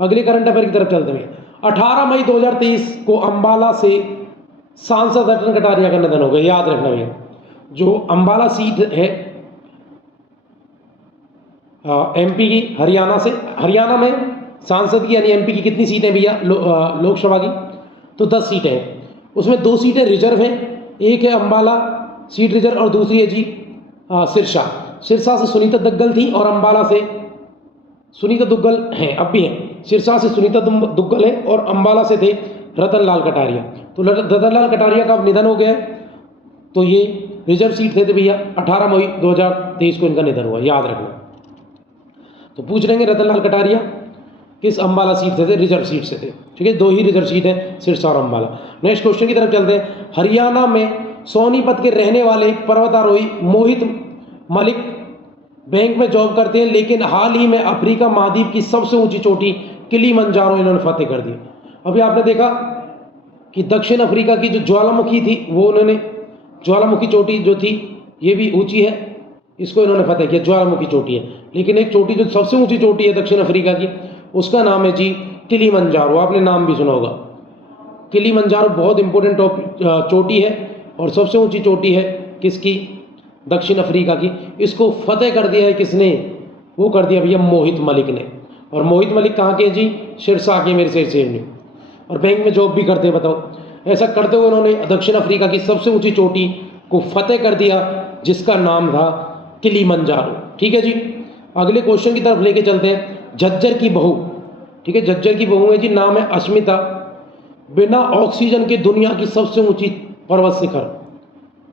अगले करंट अफेयर की तरफ चलते हैं। 18 मई 2023 को अंबाला से सांसद रतन कटारिया का निधन हो गया, याद रखना भैया। जो अंबाला सीट है एमपी की, हरियाणा में सांसद की यानी एमपी की कितनी सीटें भैया लोकसभा की, तो 10 सीटें हैं। उसमें 2 सीटें रिजर्व हैं, एक है अंबाला सीट रिजर्व और दूसरी है जी सिरसा से सुनीता दुग्गल थी और अंबाला से सुनीता दुग्गल हैं, अब भी हैं। सिरसा से सुनीता दुग्गल है और अंबाला से थे रतन लाल कटारिया। तो रतन लाल कटारिया का निधन हो गया, तो ये रिजर्व सीट थे भैया। 18 मई 2023 को इनका निधन हुआ, याद रखना। तो पूछ लेंगे रतन लाल कटारिया किस अंबाला सीट से थे, रिजर्व सीट से थे। ठीक है, 2 ही रिजर्व सीट है, सिरसा और अंबाला। नेक्स्ट क्वेश्चन की तरफ चलते हैं। हरियाणा में सोनीपत के रहने वाले पर्वतारोही मोहित मलिक बैंक में जॉब करते हैं, लेकिन हाल ही में अफ्रीका महाद्वीप की सबसे ऊंची चोटी किलिमंजारो इन्होंने फतेह कर दी। अभी आपने देखा कि दक्षिण अफ्रीका की जो ज्वालामुखी थी वो उन्होंने, ज्वालामुखी चोटी जो थी ये भी ऊंची है, इसको इन्होंने फतेह किया, ज्वालामुखी चोटी है। लेकिन एक चोटी जो सबसे ऊंची चोटी है दक्षिण अफ्रीका की, उसका नाम है जी किलिमंजारो, आपने नाम भी सुना होगा। किलिमंजारो बहुत इंपॉर्टेंट चोटी है और सबसे ऊंची चोटी है किसकी, दक्षिण अफ्रीका की। इसको फतेह कर दिया है किसने, वो कर दिया भैया मोहित मलिक ने। और मोहित मलिक कहाँ के जी, सिरसा के, मेरे से ने, और बैंक में जॉब भी करते हैं। बताओ, ऐसा करते हुए उन्होंने दक्षिण अफ्रीका की सबसे ऊंची चोटी को फतेह कर दिया जिसका नाम था किलिमंजारो। ठीक है जी, अगले क्वेश्चन की तरफ लेके चलते हैं। झज्जर की बहू, ठीक है, झज्जर की बहू है जी, नाम है अस्मिता, बिना ऑक्सीजन के दुनिया की सबसे ऊंची पर्वत शिखर।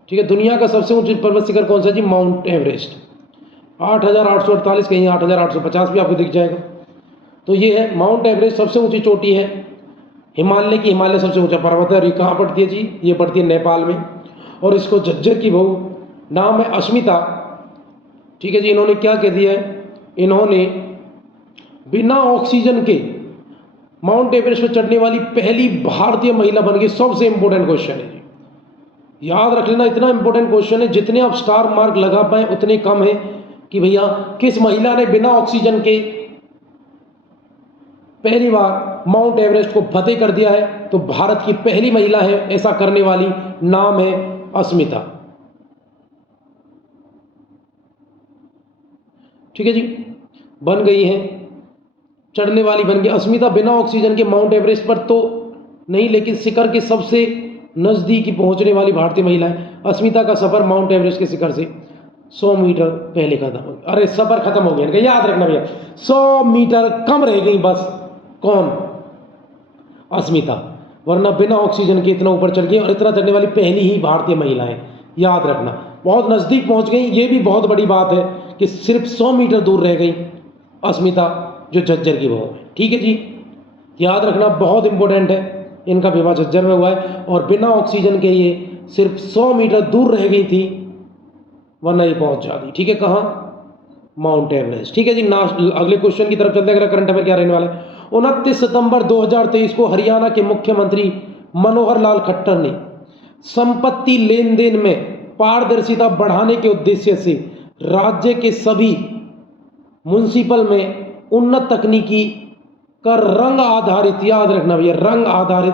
ठीक है, दुनिया का सबसे ऊंची पर्वत शिखर कौन सा जी, माउंट एवरेस्ट, 8,848, कहीं 8,850 भी आपको दिख जाएगा। तो ये है माउंट एवरेस्ट, सबसे ऊंची चोटी है हिमालय की। हिमालय सबसे ऊंचा पर्वत है और ये कहाँ पड़ती है जी, ये पड़ती है नेपाल में। और इसको झज्जर की बहू, नाम है अस्मिता। ठीक है जी, इन्होंने क्या कह दिया है, इन्होंने बिना ऑक्सीजन के माउंट एवरेस्ट पर चढ़ने वाली पहली भारतीय महिला बन गई। सबसे इंपॉर्टेंट क्वेश्चन है जी, याद रख लेना, इतना इंपॉर्टेंट क्वेश्चन है, जितने आप स्टार मार्क लगा पाए उतने कम है कि भैया किस महिला ने बिना ऑक्सीजन के पहली बार माउंट एवरेस्ट को फतेह कर दिया है। तो भारत की पहली महिला है ऐसा करने वाली, नाम है अस्मिता। ठीक है जी, बन गई है, चढ़ने वाली बन गई अस्मिता। बिना ऑक्सीजन के माउंट एवरेस्ट पर तो नहीं, लेकिन शिखर के सबसे नजदीक पहुंचने वाली भारतीय महिला है। अस्मिता का सफर माउंट एवरेस्ट के शिखर से 100 मीटर पहले खत्म हो गया। अरे सफर खत्म हो गया, याद रखना भैया, 100 मीटर कम रह गई बस। कौन, अस्मिता, वरना बिना ऑक्सीजन के इतना ऊपर चढ़ गई और इतना चढ़ने वाली पहली ही भारतीय महिला है, याद रखना। बहुत नज़दीक पहुंच गई, ये भी बहुत बड़ी बात है कि सिर्फ 100 मीटर दूर रह गई अस्मिता जो झज्जर की बहू है। ठीक है जी, याद रखना, बहुत इंपॉर्टेंट है, इनका विवाह झज्जर में हुआ है और बिना ऑक्सीजन के ये सिर्फ 100 मीटर दूर रह गई थी, वरना ये पहुंच जाती। ठीक है, कहाँ, माउंट एवरेस्ट। ठीक है जी, अगले क्वेश्चन की तरफ चलते हैं। अगला करंट अफेयर क्या रहने वाला है। 29 सितंबर 2023 को हरियाणा के मुख्यमंत्री मनोहर लाल खट्टर ने संपत्ति लेन देन में पारदर्शिता बढ़ाने के उद्देश्य से राज्य के सभी म्युनिसिपल में उन्नत तकनीकी का रंग आधारित, याद रखना भैया, रंग आधारित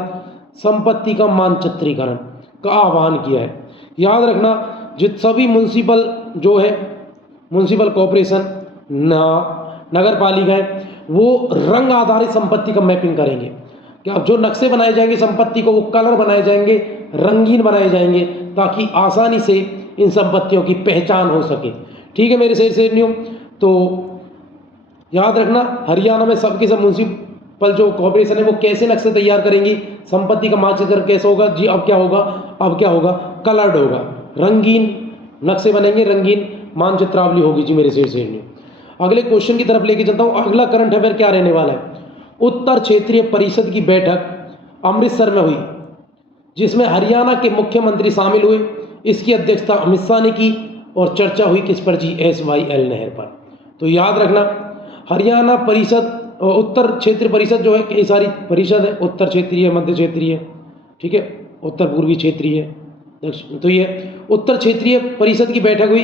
संपत्ति का मानचित्रीकरण का आह्वान किया है। याद रखना, जित सभी म्युनिसिपल जो है, म्युनिसिपल कॉरपोरेशन, नगर पालिकाएं, वो रंग आधारित संपत्ति का मैपिंग करेंगे। कि अब जो नक्शे बनाए जाएंगे संपत्ति को, वो कलर बनाए जाएंगे, रंगीन बनाए जाएंगे, ताकि आसानी से इन संपत्तियों की पहचान हो सके। ठीक है मेरे शेरनियों, तो याद रखना, हरियाणा में सबके सब म्युनिसिपल जो कॉर्पोरेशन है वो कैसे नक्शे तैयार करेंगी, संपत्ति का मानचित्र कैसे होगा जी, अब क्या होगा, कलर्ड होगा, रंगीन नक्शे बनेंगे, रंगीन मानचित्रावली होगी जी मेरे से। अगले क्वेश्चन की तरफ लेके चलता हूँ। अगला करंट अफेयर क्या रहने वाला है? उत्तर क्षेत्रीय परिषद की बैठक अमृतसर में हुई, जिसमें हरियाणा के मुख्यमंत्री शामिल हुए। इसकी अध्यक्षता अमित शाह ने की और चर्चा हुई किस पर जी? SYL नहर पर। तो याद रखना, हरियाणा परिषद, उत्तर क्षेत्रीय परिषद जो है, कई सारी परिषद है, उत्तर क्षेत्रीय, मध्य क्षेत्रीय, ठीक है, उत्तर पूर्वी क्षेत्रीय, दक्षिण। तो ये उत्तर क्षेत्रीय परिषद की बैठक हुई,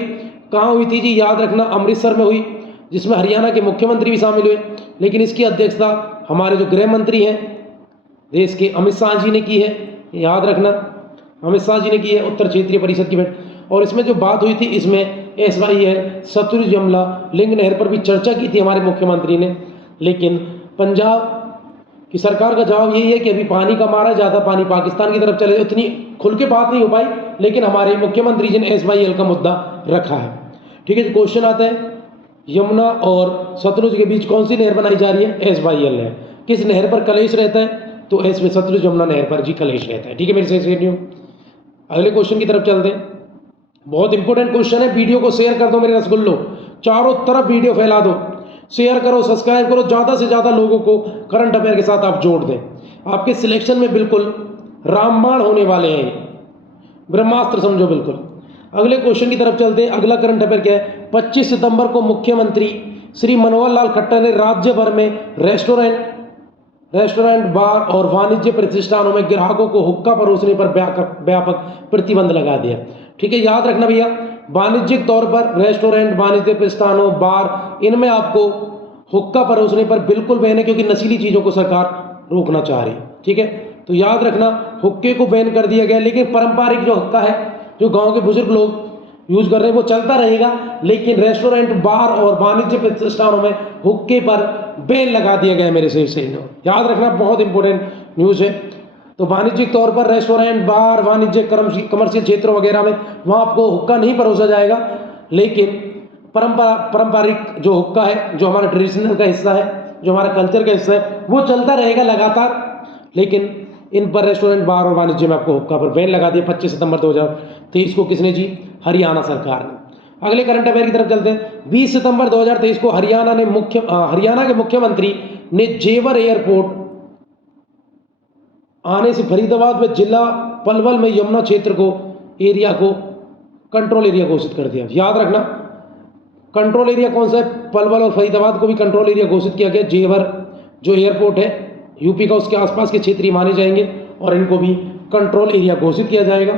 कहाँ हुई थी जी? याद रखना, अमृतसर में हुई, जिसमें हरियाणा के मुख्यमंत्री भी शामिल हुए। लेकिन इसकी अध्यक्षता हमारे जो गृह मंत्री हैं देश के, अमित शाह जी ने की है। याद रखना, अमित शाह जी ने की है उत्तर क्षेत्रीय परिषद की बैठक। और इसमें जो बात हुई थी, इसमें SYL सतलुज यमुना लिंक नहर पर भी चर्चा की थी हमारे मुख्यमंत्री ने। लेकिन पंजाब की सरकार का जवाब यही है कि अभी पानी का मारा, ज़्यादा पानी पाकिस्तान की तरफ चले, इतनी खुल के बात नहीं हो पाई। लेकिन हमारे मुख्यमंत्री जी ने SYL का मुद्दा रखा है। ठीक है, क्वेश्चन आता है, यमुना और सतलुज के बीच कौन सी नहर बनाई जा रही है? SYL नहर। किस नहर पर कलेश रहता है? तो इसमें सतलुज यमुना नहर पर जी कलेश रहता है। ठीक है मेरे से। अगले क्वेश्चन की तरफ चलते हैं। बहुत इंपॉर्टेंट क्वेश्चन है, वीडियो को शेयर कर दो मेरे रसगुल्लो, चारों तरफ वीडियो फैला दो, शेयर करो, सब्सक्राइब करो, ज़्यादा से ज़्यादा लोगों को करंट अफेयर के साथ आप जोड़ दें। आपके सिलेक्शन में बिल्कुल रामबाण होने वाले हैं, ब्रह्मास्त्र समझो बिल्कुल। अगले क्वेश्चन की तरफ चलते हैं। अगला करंट अफेयर क्या है? 25 सितंबर को मुख्यमंत्री श्री मनोहर लाल खट्टर ने राज्य भर में रेस्टोरेंट, बार और वाणिज्य प्रतिष्ठानों में ग्राहकों को हुक्का परोसने पर व्यापक प्रतिबंध लगा दिया। ठीक है, याद रखना भैया, वाणिज्यिक तौर पर रेस्टोरेंट, वाणिज्य प्रतिष्ठानों, बार, इनमें आपको हुक्का परोसने पर बिल्कुल बैन है, क्योंकि नशीली चीज़ों को सरकार रोकना चाह रही है। ठीक है, तो याद रखना, हुक्के को बैन कर दिया गया। लेकिन पारंपरिक जो हुक्का है, जो गांव के बुजुर्ग लोग यूज कर रहे हैं, वो चलता रहेगा। लेकिन रेस्टोरेंट, बार और वाणिज्य प्रतिष्ठानों में हुक्के पर बैन लगा दिया गया है मेरे से। याद रखना, बहुत इंपॉर्टेंट न्यूज़ है। तो वाणिज्यिक तौर पर रेस्टोरेंट, बार, वाणिज्य कमर्शियल क्षेत्रों वगैरह में वहाँ आपको हुक्का नहीं परोसा जाएगा। लेकिन पारंपरिक जो हुक्का है, जो हमारा ट्रेडिशनल का हिस्सा है, जो हमारा कल्चर का हिस्सा है, वो चलता रहेगा लगातार। लेकिन इन पर रेस्टोरेंट, बार और वाणिज्य में आपको हुक्का पर बैन लगा दिया 25 सितंबर 2023 को। किसने जी? हरियाणा सरकार ने। अगले करंट अफेयर की तरफ चलते हैं। 20 सितंबर 2023 को हरियाणा के मुख्यमंत्री ने जेवर एयरपोर्ट आने से फरीदाबाद व जिला पलवल में यमुना क्षेत्र को कंट्रोल एरिया घोषित कर दिया। याद रखना, कंट्रोल एरिया कौन सा है? पलवल और फरीदाबाद को भी कंट्रोल एरिया घोषित किया गया। जेवर जो एयरपोर्ट है यूपी का, उसके आसपास के क्षेत्र माने जाएंगे और इनको भी कंट्रोल एरिया घोषित किया जाएगा।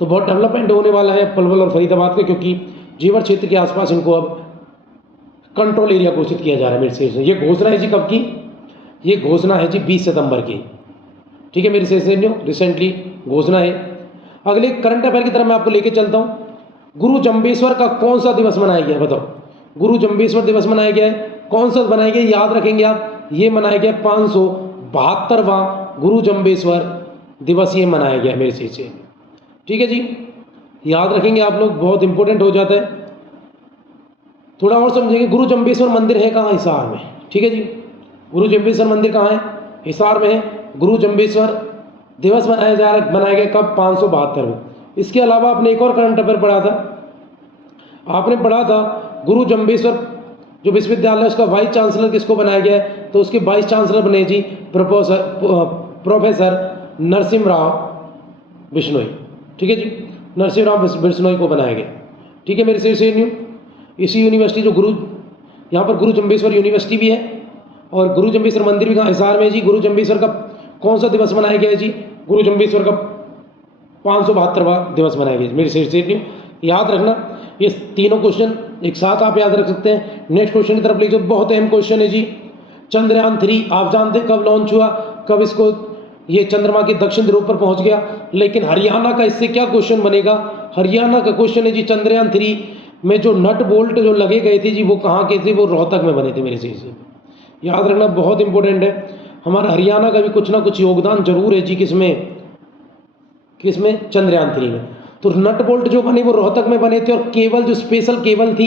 तो बहुत डेवलपमेंट होने वाला है पलवल और फरीदाबाद के, क्योंकि जेवर क्षेत्र के आसपास इनको अब कंट्रोल एरिया घोषित किया जा रहा है मेरे से। ये घोषणा है जी कब की? ये घोषणा है जी 20 सितंबर की। ठीक है मेरे से, रिसेंटली घोषणा है। अगले करंट अफेयर की तरफ मैं आपको लेके चलता हूँ। गुरु जम्बेश्वर का कौन सा दिवस मनाया गया? बताओ, गुरु जम्बेश्वर दिवस मनाया गया है, कौन सा मनाया गया? याद रखेंगे आप, ये मनाया गया 572वां गुरु जम्बेश्वर दिवस, ये मनाया गया मेरे से। ठीक है जी, याद रखेंगे आप लोग, बहुत इंपॉर्टेंट हो जाता है। थोड़ा और समझेंगे, गुरु जम्बेश्वर मंदिर है कहाँ? हिसार में। ठीक है जी, गुरु जम्बेश्वर मंदिर कहाँ है? हिसार में है। गुरु जम्बेश्वर दिवस मनाया गया कब? 572 में। इसके अलावा आपने एक और करंट अफेयर पढ़ा था, आपने पढ़ा था गुरु जम्बेश्वर जो विश्वविद्यालय, उसका वाइस चांसलर किसको बनाया गया है? तो उसके वाइस चांसलर बने जी प्रोफेसर नरसिम्हा बिश्नोई। ठीक है जी, नरसिम्हा बिश्नोई को बनाया गया। ठीक है मेरे से इसी यूनिवर्सिटी जो यहाँ पर गुरु जम्बेश्वर यूनिवर्सिटी भी है और गुरु जम्बेश्वर मंदिर भी कहाँ? हिसार में जी। गुरु जम्बेश्वर का कौन सा दिवस मनाया गया है जी? गुरु जम्बेश्वर का 572वां दिवस मनाया गया मेरे से। याद रखना, ये तीनों क्वेश्चन एक साथ आप याद रख सकते हैं। नेक्स्ट क्वेश्चन की तरफ ले, बहुत अहम क्वेश्चन है जी। चंद्रयान 3 आप जानते हैं कब लॉन्च हुआ, कब इसको ये चंद्रमा के दक्षिण ध्रुव पर पहुंच गया। लेकिन हरियाणा का इससे क्या क्वेश्चन बनेगा? हरियाणा का क्वेश्चन है जी, चंद्रयान 3 में जो नट बोल्ट जो लगे गए थे जी, वो कहाँ के थे? वो रोहतक में बने थे मेरे से। याद रखना, बहुत इंपॉर्टेंट है। हमारा हरियाणा का भी कुछ ना कुछ योगदान जरूर है जी। किसमें? चंद्रयान 3 में। तो नट बोल्ट जो बने वो रोहतक में बने थे, और केबल जो स्पेशल केबल थी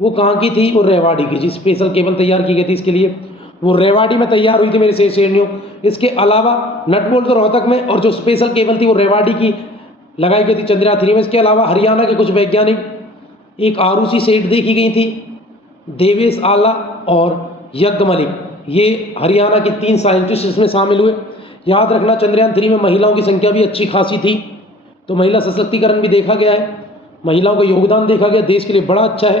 वो कहाँ की थी? वो रेवाड़ी की जी। स्पेशल केबल तैयार की गई थी इसके लिए, वो रेवाड़ी में तैयार हुई थी मेरे से। इसके अलावा नट बोल्ट तो रोहतक में, और जो स्पेशल केबल थी वो रेवाड़ी की लगाई गई थी चंद्रयान 3 में। इसके अलावा हरियाणा के कुछ वैज्ञानिक एक आरुषि सेठ देखी गई थी, देवेश आला और यज्ञ मलिक, ये हरियाणा के 3 साइंटिस्ट इसमें शामिल हुए। याद रखना चंद्रयान 3 में महिलाओं की संख्या भी अच्छी खासी थी, तो महिला सशक्तिकरण भी देखा गया है, महिलाओं का योगदान देखा गया, देश के लिए बड़ा अच्छा है।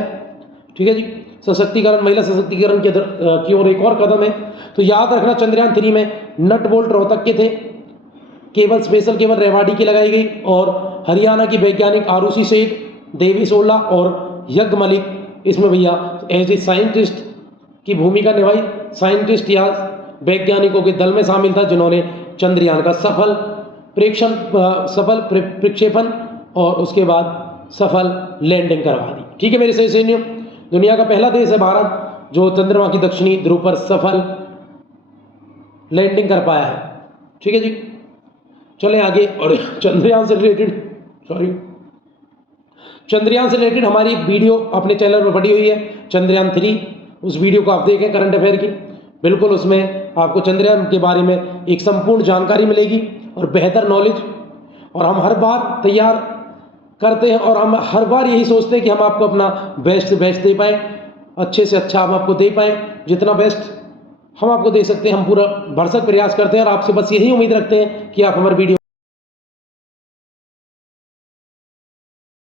ठीक है जी, सशक्तिकरण, महिला सशक्तिकरण की ओर एक और कदम है। तो याद रखना चंद्रयान 3 में नट बोल्ट रोहतक के थे, केबल स्पेशल केबल रेवाड़ी की लगाई गई, और हरियाणा की वैज्ञानिक आरुषि सेठ, देवेश ओला और यज्ञ मलिक इसमें भैया एज ए साइंटिस्ट की भूमिका निभाई। साइंटिस्ट या वैज्ञानिकों के दल में शामिल था जिन्होंने चंद्रयान का सफल प्रक्षेपण और उसके बाद सफल लैंडिंग करवा दी। ठीक है मेरे सही सैनियों, दुनिया का पहला देश है भारत जो चंद्रमा की दक्षिणी ध्रुव पर सफल लैंडिंग कर पाया है। ठीक है जी, चलें आगे। और चंद्रयान से रिलेटेड हमारी एक वीडियो अपने चैनल पर पड़ी हुई है, चंद्रयान 3, उस वीडियो को आप देखें करंट अफेयर की, बिल्कुल उसमें आपको चंद्रयान के बारे में एक संपूर्ण जानकारी मिलेगी और बेहतर नॉलेज। और हम हर बार तैयार करते हैं और हम हर बार यही सोचते हैं कि हम आपको अपना बेस्ट से बेस्ट दे पाएँ, अच्छे से अच्छा हम आपको दे पाएँ, जितना बेस्ट हम आपको दे सकते हैं हम पूरा भरसक प्रयास करते हैं और आपसे बस यही उम्मीद रखते हैं कि आप हमारे वीडियो